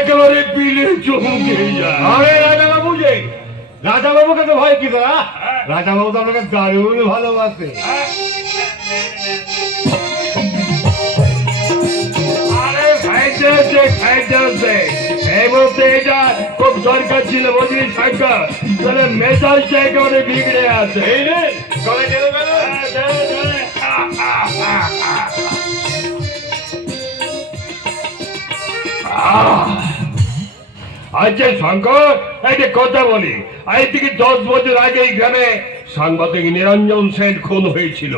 একেবারে পিলে চমকে যায়। আরে রাজা বাবু যে রাজা বাবুকে তো ভয় কি তোরা? রাজা বাবু তো আপনাকে দারুণ ভালোবাসে। আরে খাইতে এই বলতে এটা খুব দরকার ছিল বুঝলি সরকার, তাহলে মেজাজটা একেবারে বিগড়ে আছে। এই রে চলে গেলে গেলে আচ্ছা শঙ্কর, একটা কথা বলি, আজ থেকে 10 বছর আগে এই গ্রামে সাংবাদিক নিরঞ্জন সেন খুন হয়েছিল।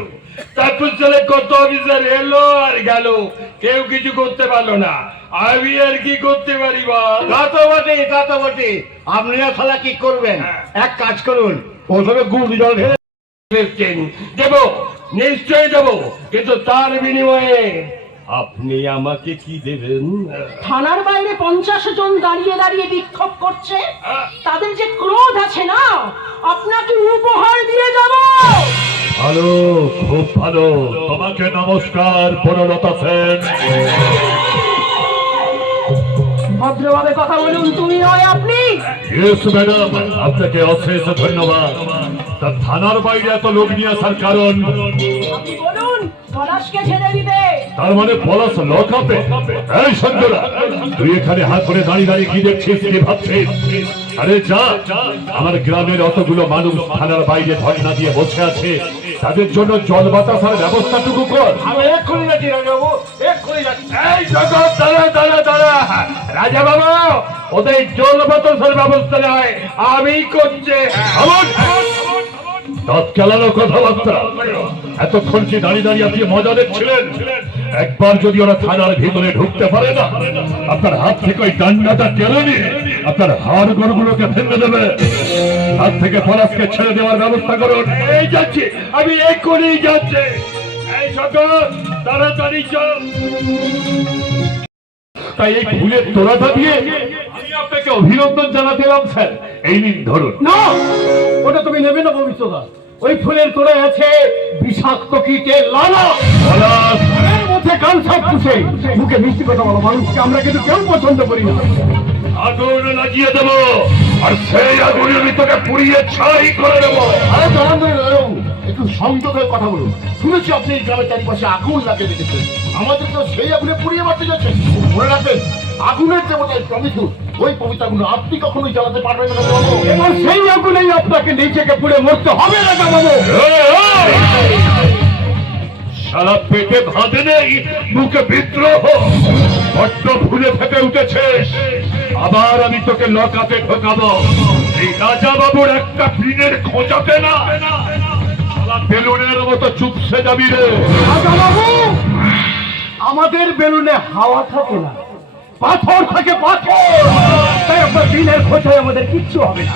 তারপর চলে কত অফিসার এলো আর গেল, কেউ কিছু করতে পারলো না। আমি আর কি করতে পারি বল? তা তো বটে। আপনারা খালা কি করবেন? এক কাজ করুন, প্রথমে গুড় জল ঢেলে দেব, নিশ্চয় দেব, কিন্তু তার বিনিময়ে আপনি আমাকে কি দেবেন? থানার বাইরে 50 জন দাঁড়িয়ে দাঁড়িয়ে বিক্ষোভ করছে, তাদের যে ক্রোধ আছে না, আপনাকে উপহার দিয়ে যাব। ভালো, খুব ভালো। তোমাকে নমস্কার বনলতা সেন। ভদ্রভাবে কথা বলুন, তুমি নয় আপনি। ইয়েস ম্যাডাম, আপনাকে অশেষ ধন্যবাদ। তা থানার বাইরে এত লোক নিয়ে আসার কারণ? আপনি বলুন, পলাশকে ছেড়ে দিতে। তার মানে পলাশ লক আপে? এই সঞ্জনা, তুই এখানে হাত করে দাঁড়িয়ে দাঁড়িয়ে কি দেখছিস, কি ভাবছিস? আরে যা, আমার গ্রামের অতগুলো মানুষ থানার বাইরে ধর্ণা দিয়ে বসে আছে, তাদের জন্য জল বাতাসের ব্যবস্থাটুকু কর। আমি এক্ষুনি যাচ্ছি রাজা বাবু, এক্ষুনি যাচ্ছি। এই জগৎ, দাঁড়া রাজা বাবা, ওদের জল বাতাসের ব্যবস্থা নয়, আমি করছে। তৎকালীন কথাবার্তা এতক্ষণ কি দাঁড়িয়ে দাঁড়িয়ে আপনি মজা দেখছিলেন? একবার যদি ওরা থানার ভিতরে ঢুকতে পারে না, আপনার হাত থেকে ওই ডান্ডাটা টেনে নিয়ে আপনার হাড় গড়গুলোকে ভেঙে দেবে। হাত থেকে পলাশকে ছেড়ে দেওয়ার ব্যবস্থা করুন। এই যাচ্ছি, আমি এক্ষুনি যাচ্ছি। এই সকল তাড়াতাড়ি চল। তাই এই ফুলের তোড়াটা দিয়ে আমি আপনাকে অভিনন্দন জানাতে এলাম স্যার। এই নিন ধরুন। না, ওটা তুমি নেবে না ভবিষ্যৎ। ওই ফুলের তোড়ায় আছে বিষাক্ত কীটের লালা। পলাশ, এর মধ্যে কালসাপ পুষে মুখে মিষ্টি কথা বলো মানুষকে আমরা কিন্তু কেউ পছন্দ করি না। আগুন লাগিয়ে দেবো, আর সেই আগুনে আমি তোকে পুড়িয়ে ছাই করে দেবো। আরে দাঁড়ান, একটু সংযমের কথা বলুন। শুনেছি আপনি এই গ্রামের চারিপাশে আগুন লাগিয়ে রেখেছেন, আমাদের তো সেই আগুনে পুড়িয়ে মারতে যাচ্ছেন। মনে রাখবেন, আগুনের দেবতায় প্রমিত, ওই পবিত্র আগুন আপনি কখনোই জ্বালাতে পারবেন না বাবু। এবং সেই আগুনেই আপনাকে নিজেকে পুড়ে মরতে হবে না বাবু। সারা পেটে ভাত নেই, মুখে বিদ্রোহ, বড্ড ভুলে ফেটে উঠেছিস। আবার আমি তোকে লকাতে ঢোকাবো। এই রাজা বাবুর একটা পিনের খোঁজাতে না, সারা বেলুনের মতো চুপসে যাবি রে। রাজা বাবু, আমাদের বেলুনে হাওয়া থাকে না, পাথর থাকে, পাথর। তাই আপনার দিনের খোঁজায় আমাদের কিচ্ছু হবে না।